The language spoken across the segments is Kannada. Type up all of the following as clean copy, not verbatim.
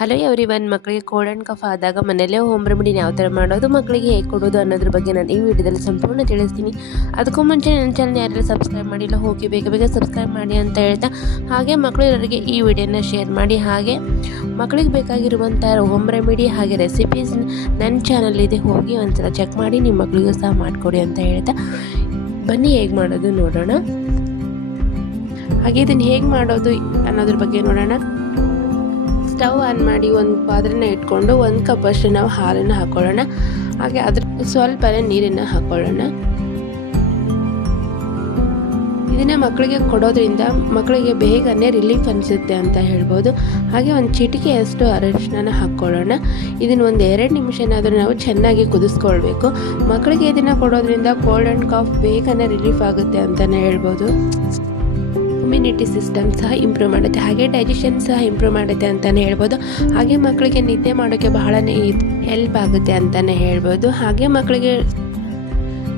ಹಲೋ ಎವ್ರಿವನ್, ಮಕ್ಕಳಿಗೆ ಕೋಲ್ಡ್ ಆ್ಯಂಡ್ ಕಫ್ ಆದಾಗ ಮನೆಯಲ್ಲೇ ಹೋಮ್ ರೆಮಿಡಿನ ಯಾವ ಥರ ಮಾಡೋದು, ಮಕ್ಕಳಿಗೆ ಹೇಗೆ ಕೊಡೋದು ಅನ್ನೋದ್ರ ಬಗ್ಗೆ ನಾನು ಈ ವಿಡಿಯೋದಲ್ಲಿ ಸಂಪೂರ್ಣ ತಿಳಿಸ್ತೀನಿ. ಅದಕ್ಕೂ ಮುಂಚೆ ನನ್ನ ಚಾನಲ್ ಯಾರೆಲ್ಲ ಸಬ್ಸ್ಕ್ರೈಬ್ ಮಾಡಿಲ್ಲ ಹೋಗಿ ಬೇಗ ಸಬ್ಸ್ಕ್ರೈಬ್ ಮಾಡಿ ಅಂತ ಹೇಳ್ತಾ, ಹಾಗೆ ಮಕ್ಕಳೆಲ್ಲರಿಗೆ ಈ ವಿಡಿಯೋನ ಶೇರ್ ಮಾಡಿ. ಹಾಗೆ ಮಕ್ಕಳಿಗೆ ಬೇಕಾಗಿರುವಂಥ ಹೋಮ್ ರೆಮಿಡಿ ಹಾಗೆ ರೆಸಿಪೀಸ್ ನನ್ನ ಚಾನಲಿದೆ, ಹೋಗಿ ಒಂದ್ಸಲ ಚೆಕ್ ಮಾಡಿ ನಿಮ್ಮ ಮಕ್ಕಳಿಗೂ ಸಹ ಮಾಡಿಕೊಡಿ ಅಂತ ಹೇಳ್ತಾ, ಬನ್ನಿ ಹೇಗೆ ಮಾಡೋದು ನೋಡೋಣ. ಹಾಗೆ ಇದನ್ನು ಹೇಗೆ ಮಾಡೋದು ಅನ್ನೋದ್ರ ಬಗ್ಗೆ ನೋಡೋಣ. ಸ್ಟವ್ ಆನ್ ಮಾಡಿ ಒಂದು ಪಾತ್ರೆನ ಇಟ್ಕೊಂಡು 1 ಕಪ್ ಅಷ್ಟು ನಾವು ಹಾಲನ್ನು ಹಾಕೊಳ್ಳೋಣ. ಹಾಗೆ ಅದ್ರ ಸ್ವಲ್ಪನೇ ನೀರನ್ನು ಹಾಕೊಳ್ಳೋಣ. ಇದನ್ನು ಮಕ್ಕಳಿಗೆ ಕೊಡೋದ್ರಿಂದ ಮಕ್ಕಳಿಗೆ ಬೇಗನೆ ರಿಲೀಫ್ ಅನಿಸುತ್ತೆ ಅಂತ ಹೇಳ್ಬೋದು. ಹಾಗೆ ಒಂದು ಚಿಟಿಕೆಯಷ್ಟು ಅರಿಶಿನ ಹಾಕ್ಕೊಳ್ಳೋಣ. ಇದನ್ನು ಒಂದು 2 ನಿಮಿಷನಾದರೂ ನಾವು ಚೆನ್ನಾಗಿ ಕುದಿಸ್ಕೊಳ್ಬೇಕು. ಮಕ್ಕಳಿಗೆ ಇದನ್ನು ಕೊಡೋದ್ರಿಂದ ಕೋಲ್ಡ್ ಆ್ಯಂಡ್ ಕಾಫ್ ಬೇಗನೆ ರಿಲೀಫ್ ಆಗುತ್ತೆ ಅಂತಲೇ ಹೇಳ್ಬೋದು. ಇಮ್ಯುನಿಟಿ ಸಿಸ್ಟಮ್ ಸಹ ಇಂಪ್ರೂವ್ ಮಾಡುತ್ತೆ, ಹಾಗೆ ಡೈಜೆಷನ್ ಸಹ ಇಂಪ್ರೂವ್ ಮಾಡುತ್ತೆ ಅಂತಲೇ ಹೇಳ್ಬೋದು. ಹಾಗೆ ಮಕ್ಕಳಿಗೆ ನಿದ್ದೆ ಮಾಡೋಕ್ಕೆ ಬಹಳನೇ ಹೆಲ್ಪ್ ಆಗುತ್ತೆ ಅಂತಲೇ ಹೇಳ್ಬೋದು. ಹಾಗೆ ಮಕ್ಕಳಿಗೆ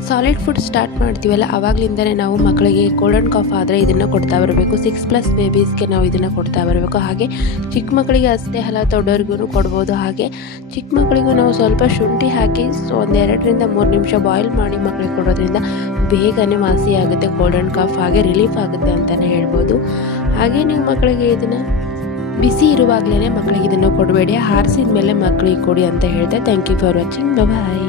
ಸಾಲಿಡ್ ಫುಡ್ ಸ್ಟಾರ್ಟ್ ಮಾಡ್ತೀವಲ್ಲ, ಆವಾಗಲಿಂದನೇ ನಾವು ಮಕ್ಕಳಿಗೆ ಕೋಲ್ಡ್ ಆ್ಯಂಡ್ ಕಾಫ್ ಆದರೆ ಇದನ್ನು ಕೊಡ್ತಾ ಬರಬೇಕು. 6+ ಬೇಬೀಸ್ಗೆ ನಾವು ಇದನ್ನು ಕೊಡ್ತಾ ಬರಬೇಕು. ಹಾಗೆ ಚಿಕ್ಕ ಮಕ್ಕಳಿಗೆ ಅಷ್ಟೇ ಅಲ್ಲ, ದೊಡ್ಡವ್ರಿಗೂ ಕೊಡ್ಬೋದು. ಹಾಗೆ ಚಿಕ್ಕ ಮಕ್ಕಳಿಗೂ ನಾವು ಸ್ವಲ್ಪ ಶುಂಠಿ ಹಾಕಿ ಒಂದು 2-3 ನಿಮಿಷ ಬಾಯ್ಲ್ ಮಾಡಿ ಮಕ್ಕಳಿಗೆ ಕೊಡೋದ್ರಿಂದ ಬೇಗನೆ ವಾಸಿಯಾಗುತ್ತೆ ಕೋಲ್ಡ್ ಆ್ಯಂಡ್ ಕಾಫ್, ಹಾಗೆ ರಿಲೀಫ್ ಆಗುತ್ತೆ ಅಂತಲೇ ಹೇಳ್ಬೋದು. ಹಾಗೆ ನೀವು ಮಕ್ಕಳಿಗೆ ಇದನ್ನು ಬಿಸಿ ಇರುವಾಗಲೇ ಮಕ್ಕಳಿಗೆ ಇದನ್ನು ಕೊಡಬೇಡಿ, ಆರಿಸಿದ ಮೇಲೆ ಮಕ್ಕಳಿಗೆ ಕೊಡಿ ಅಂತ ಹೇಳ್ತಾ, thank you for watching, bye.